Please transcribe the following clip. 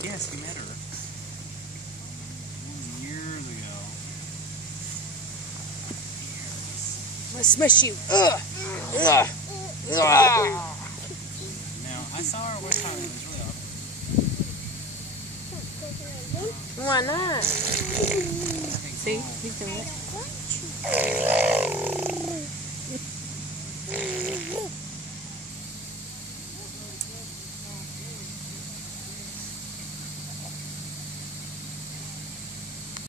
Yes, he met her. Years ago. I'm gonna smush you. Now, I saw her one time. It was really awkward. Why not? See, he's doing it.